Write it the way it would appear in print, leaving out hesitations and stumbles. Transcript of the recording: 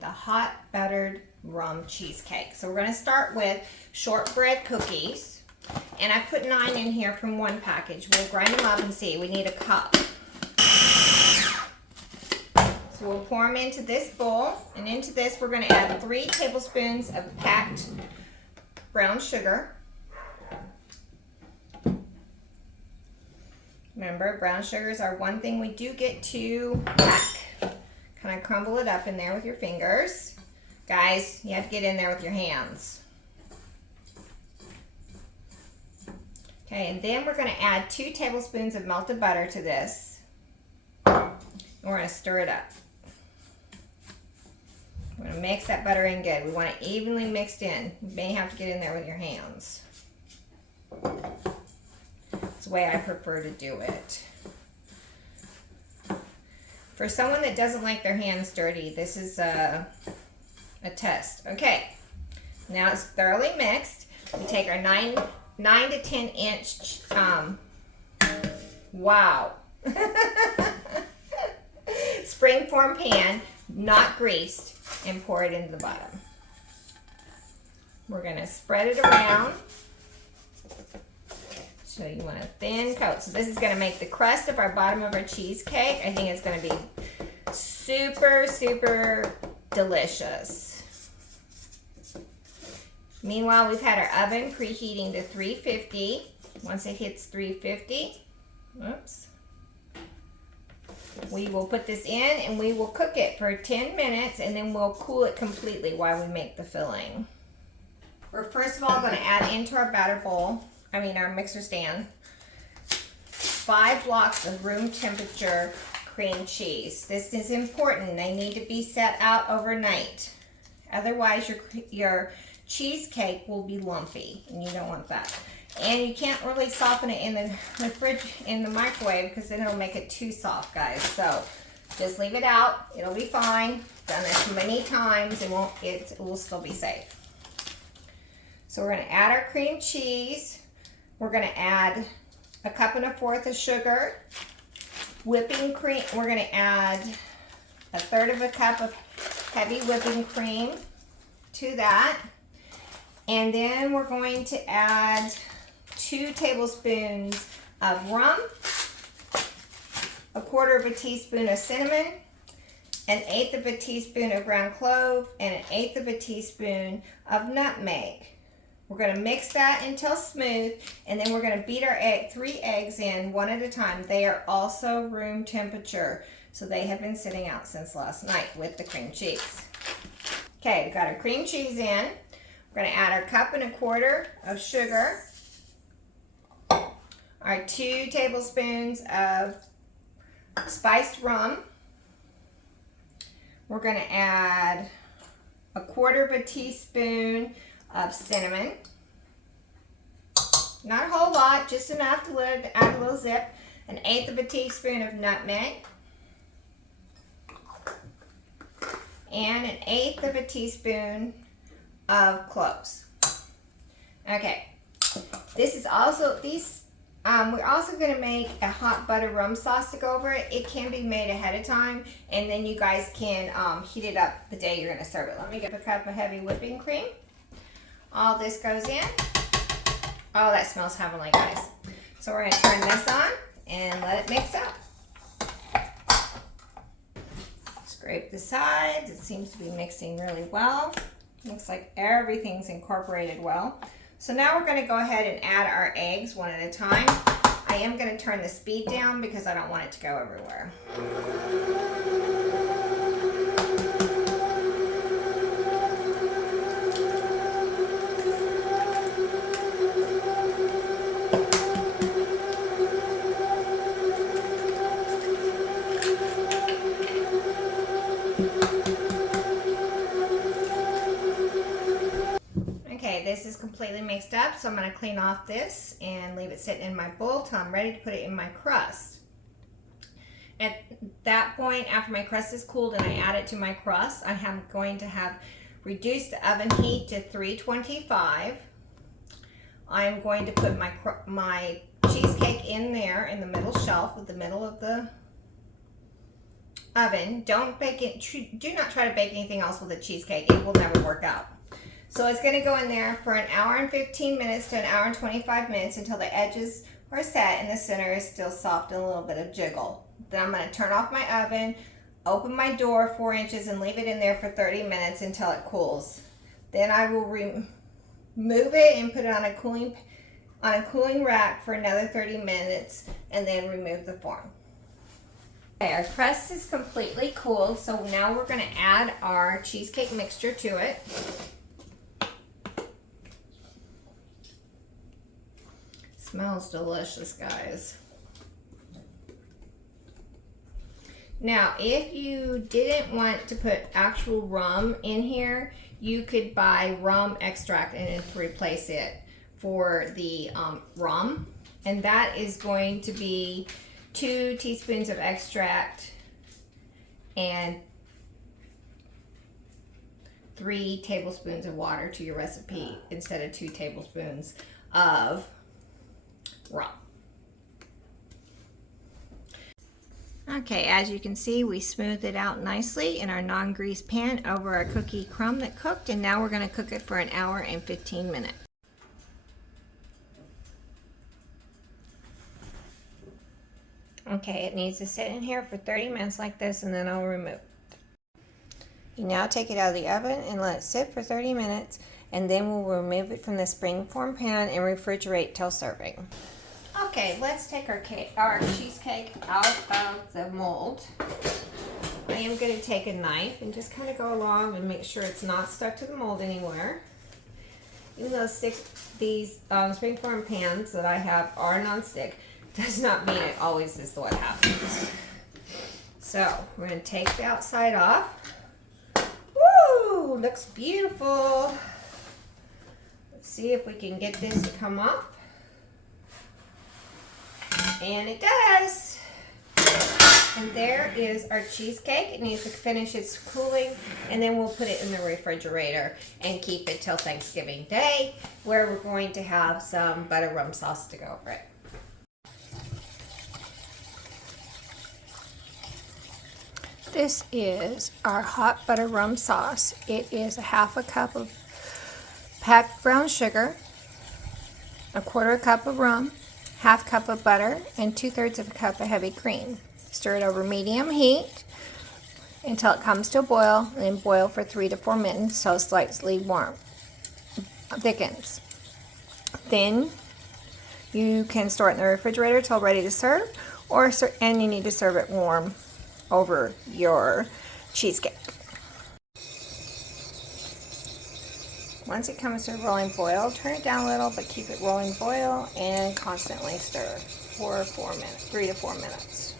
The hot buttered rum cheesecake. So we're going to start with shortbread cookies, and I put 9 in here from one package. We'll grind them up and see. We need a cup. So we'll pour them into this bowl, and into this we're going to add 3 tablespoons of packed brown sugar. Remember, brown sugars are one thing we do get to pack. Kind of crumble it up in there with your fingers. Guys, you have to get in there with your hands. Okay, and then we're going to add 2 tablespoons of melted butter to this. And we're going to stir it up. We're going to mix that butter in good. We want it evenly mixed in. You may have to get in there with your hands. It's the way I prefer to do it. For someone that doesn't like their hands dirty, this is a test. Okay, now it's thoroughly mixed. We take our 9 to 10 inch, wow, springform pan, not greased, and pour it into the bottom. We're gonna spread it around. So you want a thin coat. So this is going to make the crust of our bottom of our cheesecake. I think it's going to be super, super delicious. Meanwhile, we've had our oven preheating to 350. Once it hits 350, we will put this in and we will cook it for 10 minutes, and then we'll cool it completely while we make the filling. We're first of all going to add into our batter bowl, our mixer stand, 5 blocks of room temperature cream cheese. This is important. They need to be set out overnight. Otherwise, your cheesecake will be lumpy, and you don't want that. And you can't really soften it in the microwave, because then it'll make it too soft, guys. So just leave it out. It'll be fine. Done this many times. It will still be safe. So we're going to add our cream cheese. We're going to add 1 1/4 cups of sugar, whipping cream. We're going to add 1/3 cup of heavy whipping cream to that. And then we're going to add 2 tablespoons of rum, 1/4 teaspoon of cinnamon, 1/8 teaspoon of ground clove, and 1/8 teaspoon of nutmeg. We're going to mix that until smooth, and then we're going to beat our 3 eggs in one at a time. They are also room temperature, so they have been sitting out since last night with the cream cheese. Okay, we've got our cream cheese in. We're going to add our 1 1/4 cups of sugar, our 2 tablespoons of spiced rum. We're going to add 1/4 teaspoon of cinnamon. Not a whole lot, just enough to add a little zip. 1/8 teaspoon of nutmeg. And 1/8 teaspoon of cloves. Okay. This is also, we're also going to make a hot butter rum sauce to go over it. It can be made ahead of time, and then you guys can heat it up the day you're going to serve it. Let me get a cup of heavy whipping cream. All this goes in. Oh, that smells heavenly, guys. So we're going to turn this on and let it mix up. Scrape the sides. It seems to be mixing really well. Looks like everything's incorporated well. So now we're going to go ahead and add our eggs one at a time. I am going to turn the speed down because I don't want it to go everywhere. This is completely mixed up, so I'm going to clean off this and leave it sitting in my bowl till I'm ready to put it in my crust. At that point, after my crust is cooled and I add it to my crust, I am going to have reduced the oven heat to 325. I'm going to put my cheesecake in there in the middle shelf, with the middle of the oven. Don't bake it. Do not try to bake anything else with a cheesecake. It will never work out. So it's going to go in there for an hour and 15 minutes to an hour and 25 minutes until the edges are set and the center is still soft and a little bit of jiggle. Then I'm going to turn off my oven, open my door 4 inches, and leave it in there for 30 minutes until it cools. Then I will remove it and put it on a cooling rack for another 30 minutes and then remove the form. Okay, our crust is completely cooled, so now we're going to add our cheesecake mixture to it. Smells delicious, guys. Now, if you didn't want to put actual rum in here, you could buy rum extract and replace it for the rum. And that is going to be 2 teaspoons of extract and 3 tablespoons of water to your recipe instead of 2 tablespoons of rum. Okay, as you can see, we smoothed it out nicely in our non-grease pan over our cookie crumb that cooked, and now we're going to cook it for an hour and 15 minutes. Okay, it needs to sit in here for 30 minutes like this, and then I'll remove it. You now take it out of the oven and let it sit for 30 minutes, and then we'll remove it from the springform pan and refrigerate till serving. Okay, let's take our cheesecake out of the mold. I am going to take a knife and just kind of go along and make sure it's not stuck to the mold anywhere. Even though these springform pans that I have are non-stick, does not mean it always is what happens. So we're going to take the outside off. Woo! Looks beautiful. Let's see if we can get this to come off. And it does. And there is our cheesecake. It needs to finish its cooling, and then we'll put it in the refrigerator and keep it till Thanksgiving Day, where we're going to have some buttered rum sauce to go over it. This is our hot buttered rum sauce. It is a 1/2 cup of packed brown sugar, 1/4 cup of rum, 1/2 cup of butter, and 2/3 of a cup of heavy cream. Stir it over medium heat until it comes to a boil, and then boil for 3 to 4 minutes so it's slightly warm. Thickens. Then you can store it in the refrigerator till ready to serve, and you need to serve it warm over your cheesecake. Once it comes to a rolling boil, turn it down a little, but keep it rolling boil and constantly stir for 3 to 4 minutes.